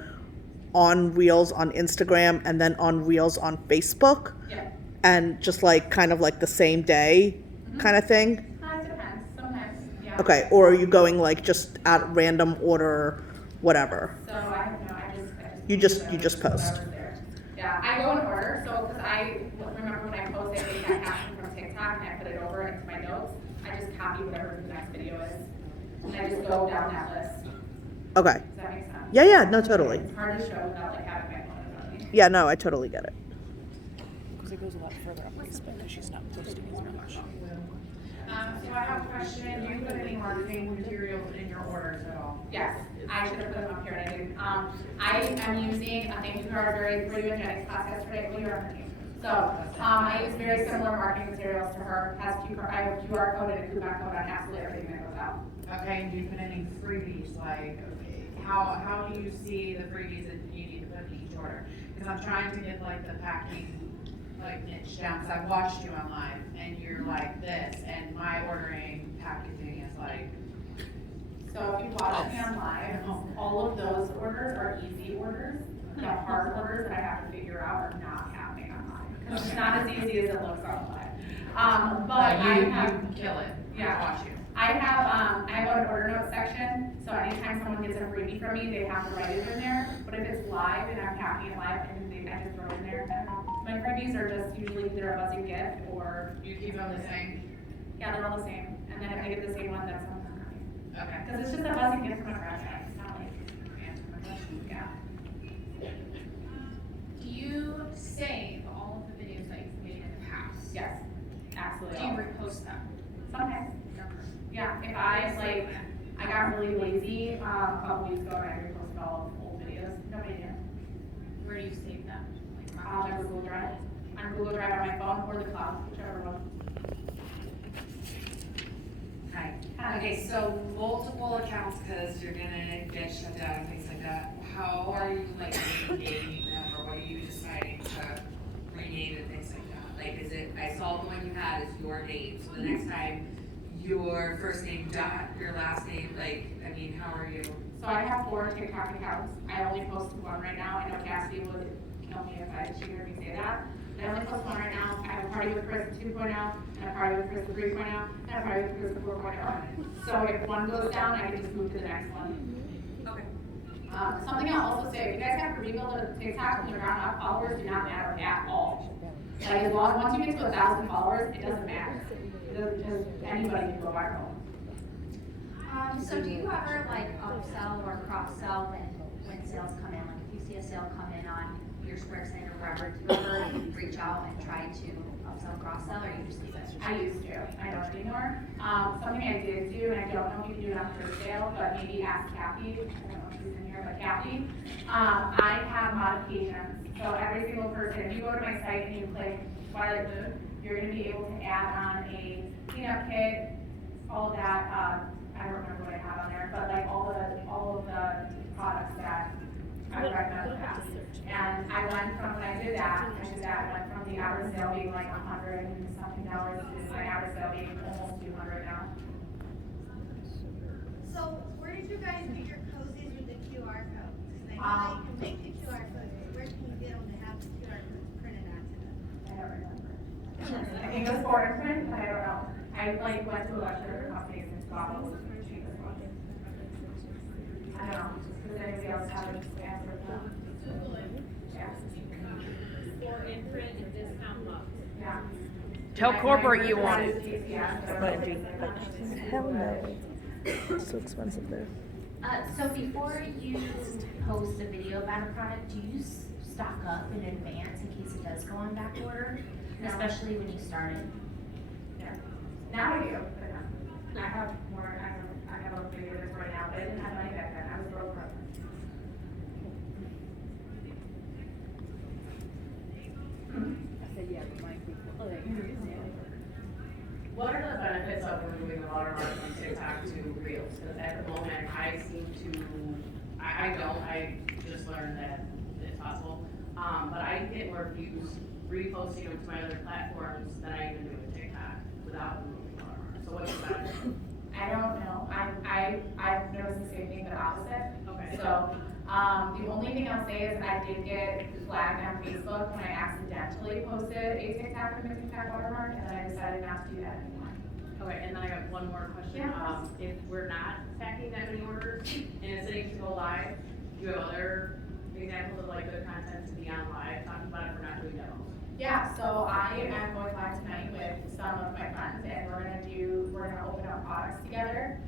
on Reels on Instagram and then on Reels on Facebook? Yeah. And just like kind of like the same day kind of thing? It depends. Sometimes, yeah. Okay, or are you going like just at random order, whatever? So I have no, You just post. Yeah, I go in order, so because I remember when I posted, I take that caption from TikTok and I put it over into my notes. I just copy whatever the next video is, and I just go down that list. Okay. Does that make sense? Yeah, no, totally. It's hard to show without like having my phone in front of me. Yeah, no, I totally get it. Because it goes a lot further on Facebook because she's not posting as much. So I have a question. Do you put any marketing materials in your orders at all? Yes, I should have put them up here and I didn't. I am using a thank you card, very energetic class yesterday. Well, you're on her team. So, I use very similar marketing materials to her. I have a QR code and a coupon code on absolutely everything that goes out. Okay, and do you put any freebies, like, how do you see the freebies that you need to put in each order? Because I'm trying to get like the packing, like niche down, because I've watched you on live, and you're like this, and my ordering packaging is like. So if you watch me on live, all of those orders are easy orders. The hard orders that I have to figure out are not happening on live. Because it's not as easy as it looks on live. But you I have. can kill it. Yeah. I watch you. I have an order note section, so anytime someone gets a freebie from me, they have to write it in there. But if it's live and I'm packing it live, I just throw it in there. My freebies are just usually either a buzzing gift or. You keep them the same? Yeah, they're all the same. And then if I get the same one, that's something. Okay. Because it's just a buzzing gift from a friend. It's not like answering my question. Yeah. Do you save all of the videos that you've made in the past? Yes, absolutely. Do you repost them? Sometimes. Yeah, if I got really lazy a couple weeks ago and I reposted all of old videos. Nobody did. Where do you save them? On Google Drive. On Google Drive on my phone or the cloud, whichever one. Hi. Okay, so multiple accounts because you're gonna get shut down and things like that. How are you like renaming them, or what are you deciding to rename and things like that? Like, is it, I saw the one you had is your name, so the next time your first name dot your last name, like, I mean, how are you? So I have 4 TikTok accounts. I only post one right now. I know Cassidy would kill me if she heard me say that. But I only post one right now. I have a party with Chris 2.0, and a party with Chris 3.0, and a party with Chris 4.0. So if one goes down, I can just move to the next one. Okay. Something I'll also say, if you guys have to rebuild a TikTok from the ground up, followers do not matter at all. Like as long, once you get to 1,000 followers, it doesn't matter. Anybody can go viral. So do you ever like upsell or cross-sell when sales come in? Like if you see a sale come in on your Square site or wherever, do you ever reach out and try to upsell, cross-sell, or you just leave it? I used to, I don't anymore. Something I did do, and I don't know if you can do it on first sale, but maybe ask Kathy, I don't know if she's in here, but Kathy. I have modifications. So every single person, if you go to my site and you click Twilight Moon, you're gonna be able to add on a cleanup kit, all of that, I don't remember what I have on there, but like all of the products that I recommend that. And I went from, when I did that, I went from the average sale being like $100 and something to my average sale being almost $200 now. So where did you guys get your cozies with the QR codes? Like how you can make the QR codes, but where can you get them to have the QR codes printed onto them? I don't remember. I think it was foreign print, but I don't know. I like went to a bunch of different companies and got those cheapest ones. I don't know. Does anybody else have an answer for that? Yeah. For imprint and discount box. Yeah. Tell corporate you want it. Hell no. It's so expensive there. So before you post a video about a product, do you stock up in advance in case it does go on back order? No. Especially when you started? Yeah. Now I do, but I have more, I have a bigger list right now, but I didn't have money back then. I was broke. What are the benefits of removing the watermark from TikTok to Reels? Because at the moment, I seem to, I just learned that it's possible. But I get more views reposting them to my other platforms than I even do with TikTok without removing the watermark. So what's the benefit? I don't know. I've noticed the same thing, but opposite. Okay. So, the only thing I'll say is I did get flagged on Facebook when I accidentally posted a TikTok with a TikTok watermark, and then I decided not to do that anymore. Okay, and then I got one more question. Yeah. If we're not stacking that many orders and it's sitting to go live, do you have other examples of like good content to be on live talking about if we're not doing demos? Yeah, so I am going live tonight with some of my friends, and we're gonna open up products together.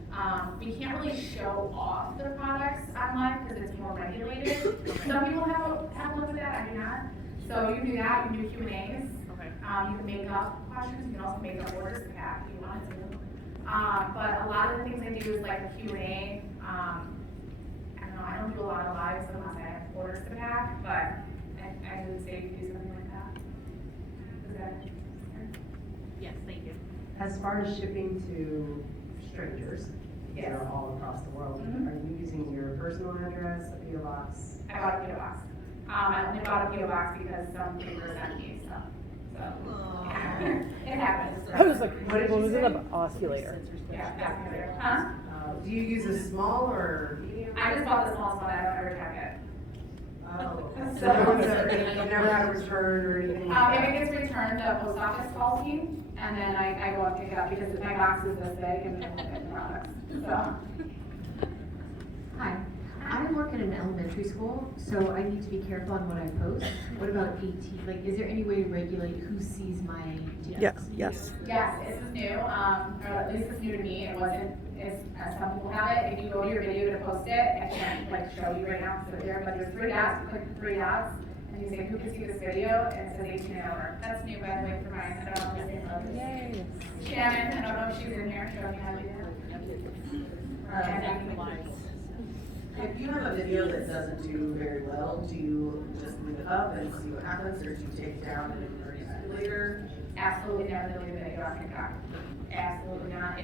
We can't really show off the products online because it's more regulated. Some people have a look at that, I do not. So you can do that, you can do Q&As. Okay. You can make up questions, you can also make up orders to pack if you want to. But a lot of the things I do is like a Q&A. I don't know, I don't do a lot of lives unless I have orders to pack, but I would say you could do something like that. Is that Yes, thank you. As far as shipping to strangers that Yes. are all across the world, Mhm. are you using your personal address, a PO box? I bought a PO box. I only bought a PO box because some paper sent me stuff. So, it happens. I was like, What did what you was say? it about oscillator? Yeah, that's clear. Huh? Do you use a small or medium? I just bought the smallest one, I don't ever check it. Oh, So- so you never had a return or anything? If it gets returned, the post office calls me, and then I go and pick it up because my box is this big and I don't get the products, so. Hi, I work at an elementary school, so I need to be careful on what I post. What about 18? Like, is there any way to regulate who sees my TikToks? Yeah, yes. Yes, this is new, or at least it's new to me, it wasn't, as some people have it, if you go to your video to post it, I can't like show you right now, so there, but there's 3 dots, you click the 3 dots, and you say, who can see this video, and it says 18 and over. That's new, by the way, for mine, I don't know if it's others. Yay. Shannon, I don't know if she's in here, showing me how to do that. If you have a video that doesn't do very well, do you just leave it up and see what happens, or do you take it down and release it later? Absolutely never delete a video on TikTok. Absolutely not.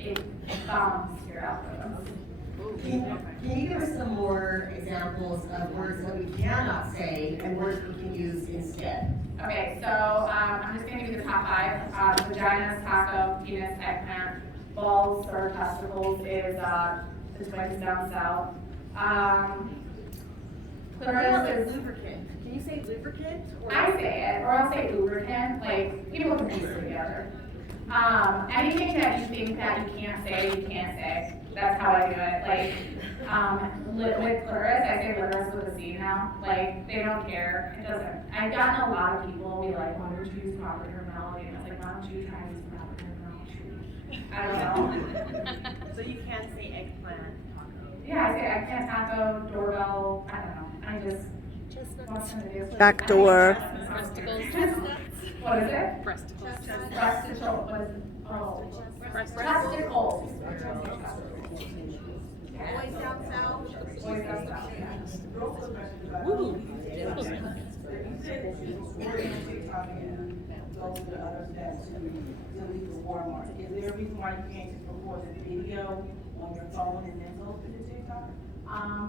It bombs your algorithm. Can you give us some more examples of words that we cannot say and words we can use instead? Okay, so I'm just gonna give you the top 5. Vaginas, taco, penis, eggplant. balls or testicles is the twins down south. Clarissa is lubricant. Can you say lubricant? I say it, or I'll say lubricant, like, people can piece it together. Anything that you think that you can't say, you can't say. That's how I do it. Like, with Clarissa, I say Clarissa with a C now. Like, they don't care. It doesn't. I've gotten a lot of people be like, why don't you use proper terminology? And I was like, why don't you try to use proper terminology? I don't know. So you can't say eggplant taco. Yeah, I say eggplant taco, doorbell, I don't know. I just. Back door. What is it? Breasticles. Breasticles. What is it? Oh. Breasticles. Boys down south. Boys down south, yeah. Real quick question about Woo. You said that you were on TikTok and go to the other steps to delete the watermark. Is there a reason why you can't just record the video on your phone and then go to the TikTok?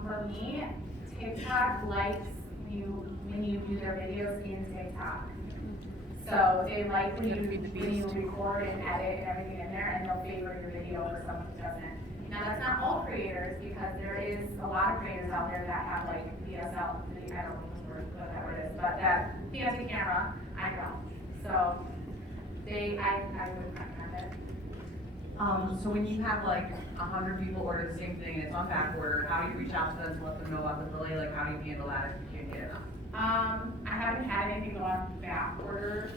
For me, TikTok likes when you do their videos in TikTok. So they like when you record and edit and everything in there, and they'll favor your video for someone who doesn't. Now that's not all creators, because there is a lot of creators out there that have like DSL, I don't know whatever it is, but that fancy camera, I don't. So I would recommend it. So when you have like 100 people order the same thing and it's on back order, how do you reach out to them to let them know about the delay? Like, how do you handle that if you can't get enough? I haven't had anything go on back order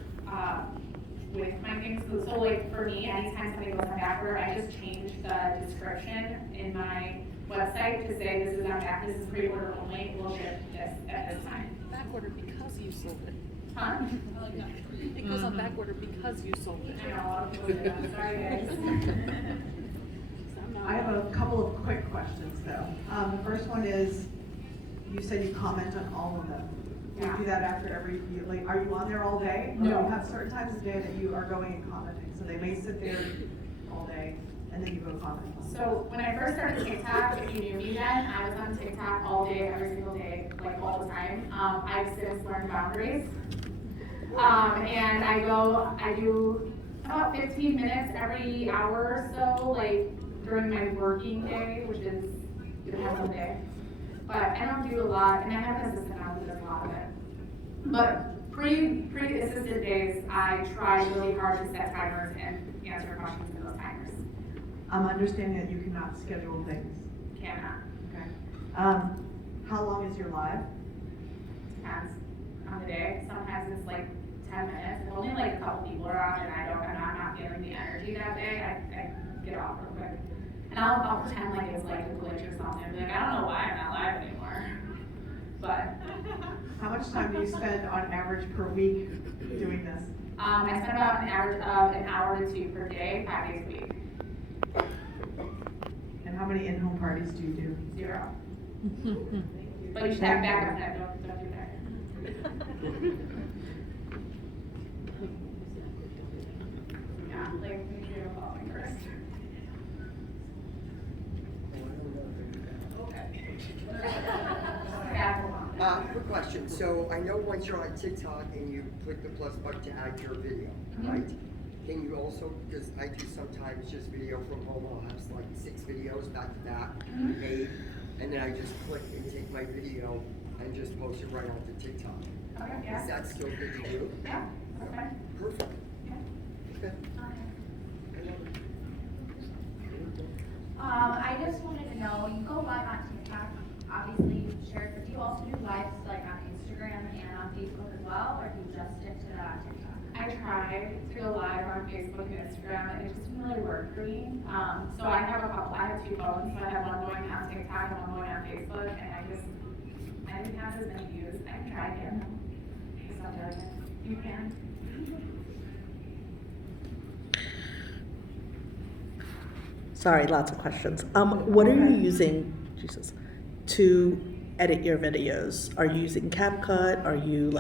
with my things. So like for me, anytime something goes on back order, I just change the description in my website to say this is on back, this is pre-order only, we'll ship this at this time. Back order because you sold it. Huh? I like that. It goes on back order because you sold it. I know, a lot of people do that. Sorry guys. I have a couple of quick questions though. The first one is, you said you comment on all of them. Do you do that after every, like, are you on there all day? Or No. do you have certain times of day that you are going and commenting? So they may sit there all day and then you go comment on them. So when I first started TikTok, if you knew me then, I was on TikTok all day, every single day, like all the time. I've since learned boundaries. And I do about 15 minutes every hour or so, like during my working day, which is depends on the day. But I don't do a lot, and I have an assistant now who does a lot of it. But pre-assisted days, I try really hard to set timers and answer questions in those timers. I'm understanding that you cannot schedule things. Cannot. Okay. How long is your live? Depends on the day. Sometimes it's like 10 minutes. If only like a couple people are on and I'm not feeling the energy that day, I get off real quick. And I'll pretend like it's like a glitch or something. Be like, I don't know why I'm not live anymore. But How much time do you spend on average per week doing this? I spend about an average of an hour to 2 per day, 5 days a week. And how many in-home parties do you do? 0. But you should have backup time. Don't do that. Yeah, like make sure you're following first. Quick question. So I know once you're on TikTok and you click the plus button to add your video, right? Can you also, because I do sometimes just video from home, I'll have like 6 videos back to back made, and then I just click and take my video and just post it right onto TikTok. Okay, yeah. Is that still good to do? Yeah, okay. Perfect. Okay. I just wanted to know, you go live on TikTok, obviously you shared, but do you also do lives like on Instagram and on Facebook as well, or do you just stick to that on TikTok? I try to go live on Facebook and Instagram, and it just didn't really work for me. So I have I have 2 phones, so I have one going on TikTok and one going on Facebook, and I didn't have as many views. I can try again. It's not doing it. You can. Sorry, lots of questions. What are you using, Jesus, to edit your videos? Are you using CapCut? Are you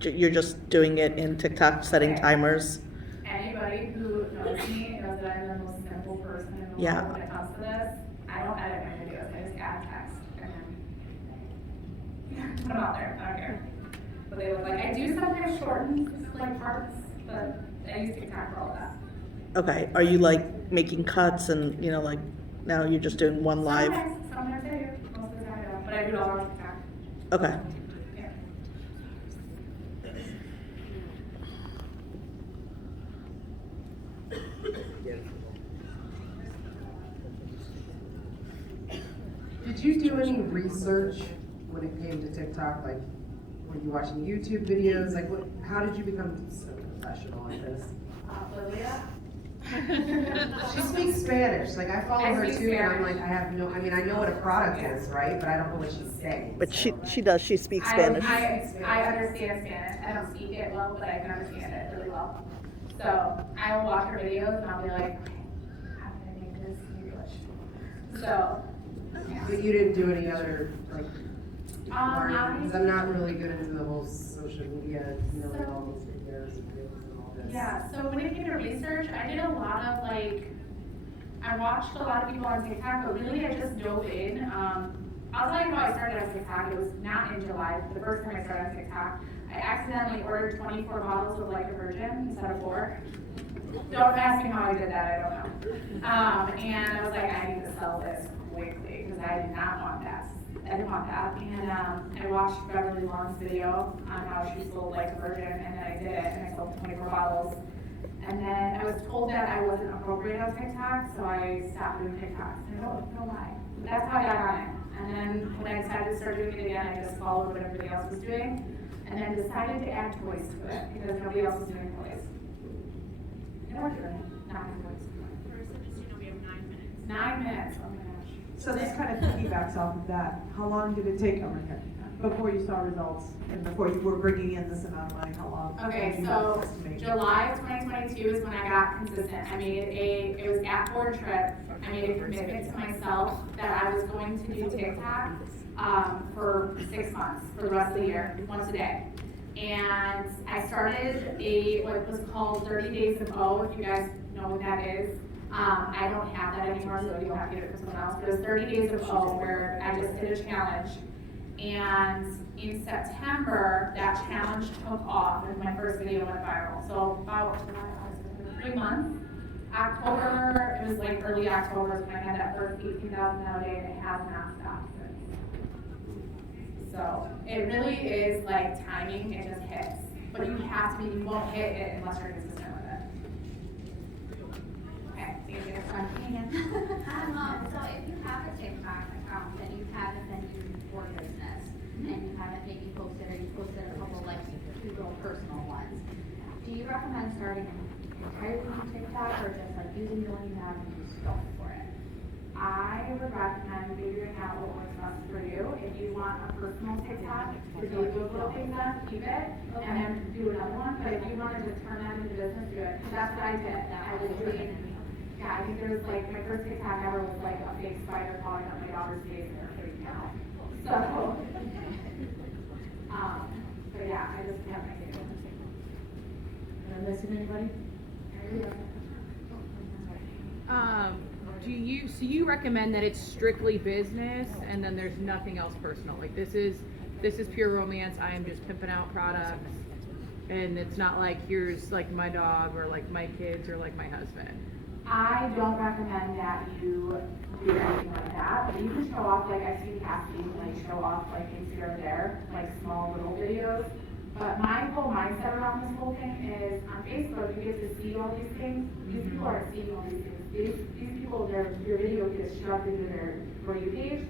you're just doing it in TikTok, setting timers? Anybody who knows me knows that I'm the most simple person in the world when it comes to this. I don't edit my videos. I just add text and then put them out there. I don't care. But they look like I do sometimes shorten like parts, but I use TikTok for all that. Okay, are you like making cuts and, you know, like, now you're just doing one live? Sometimes I do, most of the time I don't, but I do it all on TikTok. Okay. Yeah. Did you do any research when it came to TikTok? Like, were you watching YouTube videos? Like, what? How did you become so professional at this? Lilia? She speaks Spanish. Like, I follow her speak too, and I'm Spanish. like, I have no. I mean, I know what a product is, right? But I don't know what she's saying. But she does, she speaks Spanish. I understand Spanish. I don't speak it well, but I can understand it really well. So I will watch her videos and I'll be like, how can I make this in English? So, yeah. But you didn't do any other like I- because I'm not really good into the whole social media, you know, and all these videos and reels and all this. Yeah, so when it came to research, I did a lot of like, I watched a lot of people on TikTok, but really I just dove in. I'll tell you how I started on TikTok. It was not in July, the first time I started on TikTok. I accidentally ordered 24 bottles of Like a Virgin instead of 4. Don't ask me how I did that, I don't know. And I was like, I need to sell this quickly because I did not want that. I didn't want that. And I watched Beverly Long's video on how she sold Like a Virgin, and then I did it, and I sold 24 bottles. And then I was told that I wasn't appropriate on TikTok, so I stopped doing TikToks. And I don't know why. That's how I got on it. And then when I decided to start doing it again, I just followed what everybody else was doing, and then decided to add toys to it because nobody else was doing toys. And we're doing it, not toys. Karissa, just so you know, we have 9 minutes. 9 minutes, oh my gosh. So this kind of piggybacks off of that. How long did it take, oh my God, before you saw results and before you were bringing in this amount of money? How long? Okay, did you so estimate? July of 2022 is when I got consistent. It was at board trip. I made a commitment to myself that I was going to do TikTok for 6 months, for the rest of the year, once a day. And I started what was called 30 Days of O, if you guys know what that is. I don't have that anymore, so you'll have to get it from someone else. But it was 30 Days of O, where I just did a challenge. And in September, that challenge took off, and my first video went viral. So about 3 months. October, it was like early October, is when I had that first 18,000 a day, and it has not stopped since. So it really is like timing, it just hits. But you have to be, you won't hit it unless you're consistent with it. Okay, so you get So if you have a TikTok account that you haven't been using for business, and you haven't maybe posted, or you posted a couple like 2 little personal ones, do you recommend starting entirely new TikTok or just like using the one you have and just going for it? I would recommend figuring out what works best for you. If you want a personal TikTok to do those little things on, keep it, and then do another one. But if you want to just turn that into business, do it. That's what I did. I was doing, I think there was like, my first TikTok ever was like a fake spider crawling up my daughter's face and her freaking out. So, but yeah, I just have my favorite. Am I missing anybody? So you recommend that it's strictly business and then there's nothing else personal? Like this is pure romance, I am just pimping out products, and it's not like here's like my dog or like my kids or like my husband? I don't recommend that you do anything like that, but you can show off, like I see Cassie, like show off like things here and there, like small little videos. But my whole mindset around this whole thing is on Facebook, you get to see all these things. These people aren't seeing all these things. These people, your video gets shoved into their For You page,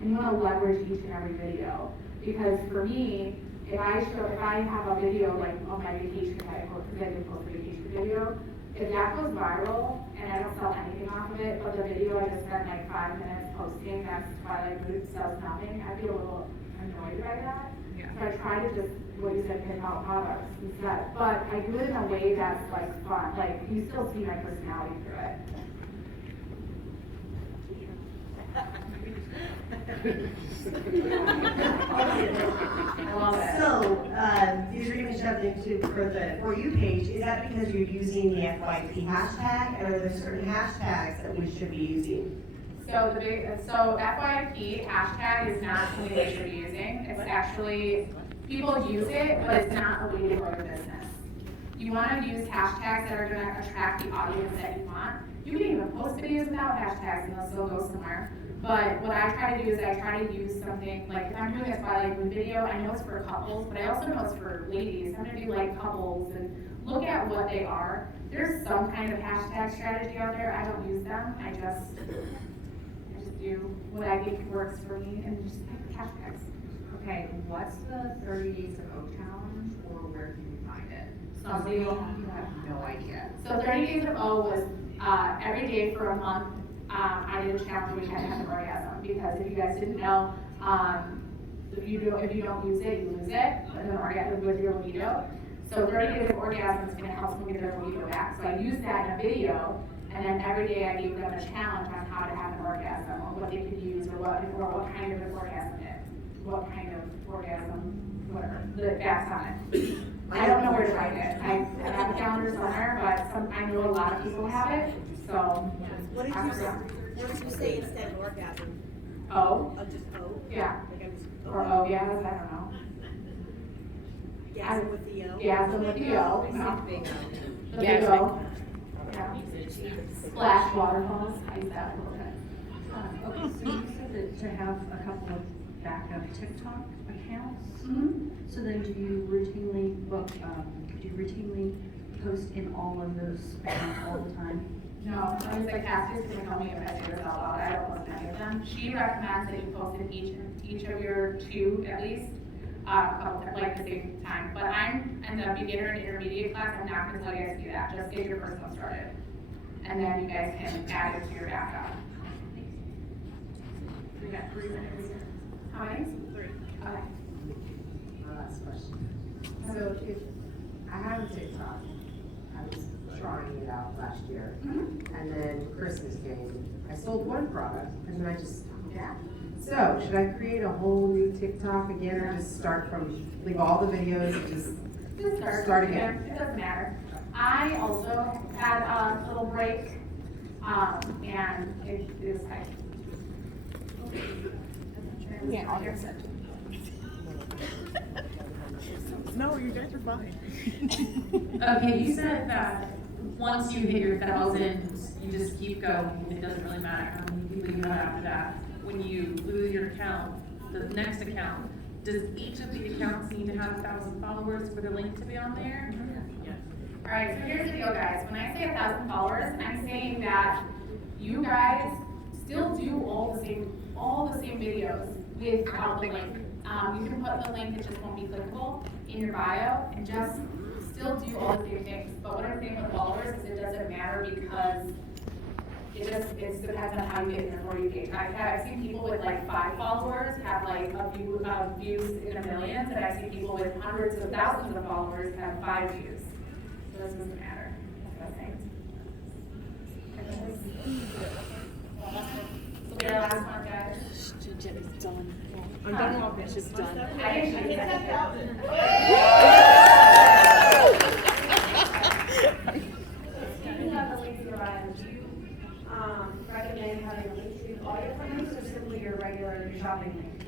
and you want to leverage each and every video. Because for me, if I have a video like on my vacation, because I did post a vacation video, if that goes viral and I don't sell anything off of it, but the video I just spent like 5 minutes posting, that's Twilight Boots sells nothing, I feel a little annoyed by that. Yeah. So I try to just, what you said, pick out products instead. But I do it in a way that's like fun. Like you still see my personality through it. I love it. So, these are getting shoved into for the For You page. Is that because you're using the FYP hashtag, and are there certain hashtags that we should be using? So so FYP hashtag is not something they should be using. It's actually, people use it, but it's not a way to grow your business. You want to use hashtags that are going to attract the audience that you want. You can even post videos without hashtags and they'll still go somewhere. But what I try to do is I try to use something, like if I'm doing a Twilight Moon video, I know it's for couples, but I also know it's for ladies. I'm going to do like couples and look at what they are. There's some kind of hashtag strategy out there. I don't use them. I just do what I think works for me and just pick the hashtags. Okay, what's the 30 Days of O challenge, or where can you find it? Some people have no idea. So 30 Days of O was every day for a month. I did a challenge where we had to have an orgasm, because if you guys didn't know, if you don't use it, you lose it, and then orgasm with your libido. So 30 Days of Orgasm is going to help someone get their libido back. So I used that in a video, and then every day I gave them a challenge on how to have an orgasm, or what they could use, or what kind of an orgasm is, what kind of orgasm, whatever, that's on it. I don't know where to find it. I have a calendar somewhere, but I know a lot of people have it, so. What did you say instead of orgasm? O? Oh, just O? Yeah. Like I was, Or O-gas, I don't know. Gasm with the O? Gasm with the O. The big O. Yeah. Splash waterfalls, I use that a little bit. Okay, so you said that to have a couple of backup TikTok accounts. Mm-hmm. So then do you routinely post in all of those accounts all the time? No, I was like, Cassie's gonna tell me if I say this out loud, I don't post any of them. She recommends that you post in each of your two, at least, a couple times, like the same time. But I'm in the beginner and intermediate class, I'm not gonna tell you guys to do that, just get your first one started. And then you guys can add it to your backup. We got 3 minutes. How many? 3. Okay. My last question. So if I have a TikTok, I was trying it out last year, and then Christmas came, I sold one product, and then I just stopped at. So should I create a whole new TikTok again, or just start from, leave all the videos and just start again? It doesn't matter. I also had a little break, and it is like. Yeah, I'll get sent. No, you guys are fine. Okay, you said that once you hit your 1,000, you just keep going. It doesn't really matter how many people you have after that. When you lose your account, the next account, does each of the accounts need to have 1,000 followers for the link to be on there? Yes. All right, so here's the deal, guys. When I say 1,000 followers, I'm saying that you guys still do all the same videos without the link. You can put the link, it just won't be clickable in your bio, and just still do all the same things. But what I'm saying with followers is it doesn't matter, because it depends on how you get in the For You page. I've seen people with like 5 followers have like views in the millions, and I've seen people with hundreds of thousands of followers have 5 views. So this doesn't matter. That's what I'm saying. So we are last one, guys. Jenny's done. I'm done talking, she's done. I think she's Speaking of the lazy run, do you recommend having a link to all your products, or simply your regular shopping link?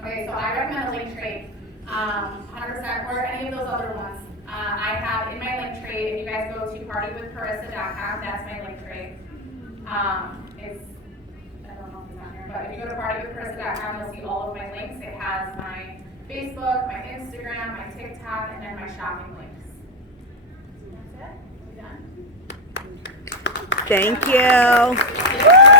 Okay, so I recommend a link trade, 100%, or any of those other ones. I have in my link trade, if you guys go to partywithkarissa.com, that's my link trade. I don't know if it's on here, but if you go to partywithkarissa.com, you'll see all of my links. It has my Facebook, my Instagram, my TikTok, and then my shopping links. That's it. Are we done? Thank you.